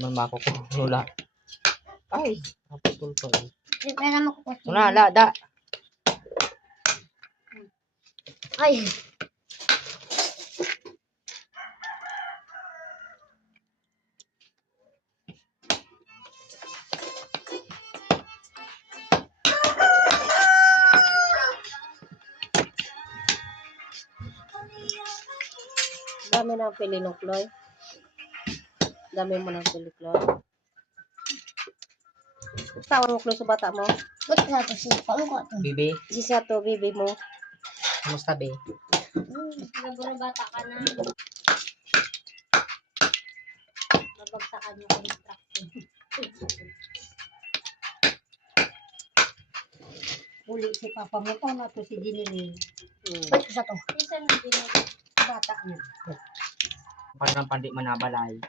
Man makukulula. Ay, naputol pa eh. Di pa na makukuha. Una, da. Ay. Dami ng pili ng Chloe. Dami mo ng pili, Chloe. Tawag mo, Chloe, sa bata mo. Ba't na ito siya? Paano ko ito? Bibi, Si Sato, bibi mo. kumusta be? Naguro bata ka na. Nabagsakan yung construction. Uli si Papa mo to na to si Jinili. Ba't isa to? Isa na din. Bata niya. Parang pandi manabalay.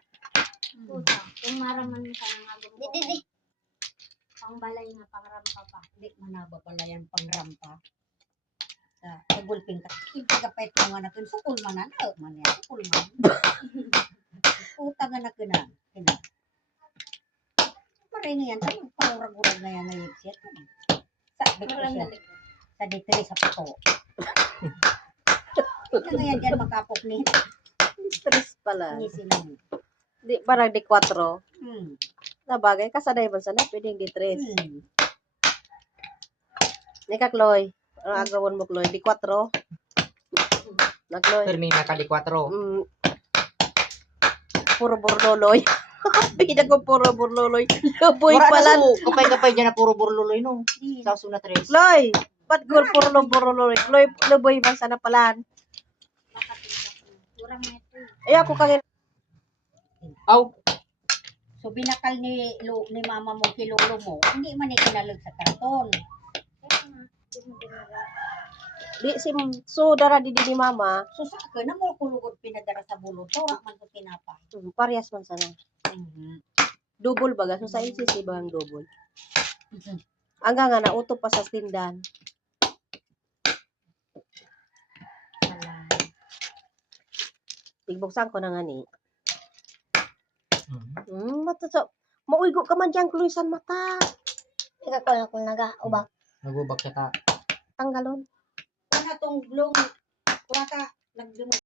Puta. Kung maraman ka na nga. Di. Pangbalay na pangrampa pa. Hindi manaba pala yan pangrampa. Sa gulping ka. Ipagapay ito nga natin. Sukul man na. Man yan. Sukul man. Puta nga na kina. Maray nga yan. Tanong pangurag-urag na yan na yung siya. Sabi ko siya. Sa ditri sa pato. Ito nga yan dyan makapok ni. Stress pala. Ni sila. Di, parang di 4. Hmm. Nabagay, kasanay man sana, pwedeng di 3. Hmm. Nika, Chloe. Ang agawon mo, Chloe. Di 4. Na, Chloe. Termina ka di 4. Puro burloloy. Pida ko puro burloloy. Laboy pala. Kapay-kapay dyan na puro burluloy no. Hmm. Sa suna 3. Chloe. Ba't gul puro burloloy? Chloe, laboy man sana palan. Kurang na ito. Ay, ako kagin. Aw, So binakal ni mama mo kay lolo mo, hindi man ikinalag sa karton. Kaya nga. Di mo dinara. Di, so, dara di ni mama. So sa akin, na mo kulugod pinadara sa bulod, tora man ko tinapay. Parehas man sana. Double baga. So, sa NCC ba ang double? Hanggang nga, nauto pa sa tindahan. Tigbuksan ko na nga ni. Mauigo ka man dyan, Chloe, san mata. Ika ko lang kung naga-ubak. nagubak ka ta. Tanggalon. Ano tong blong, kurata, nagdumog.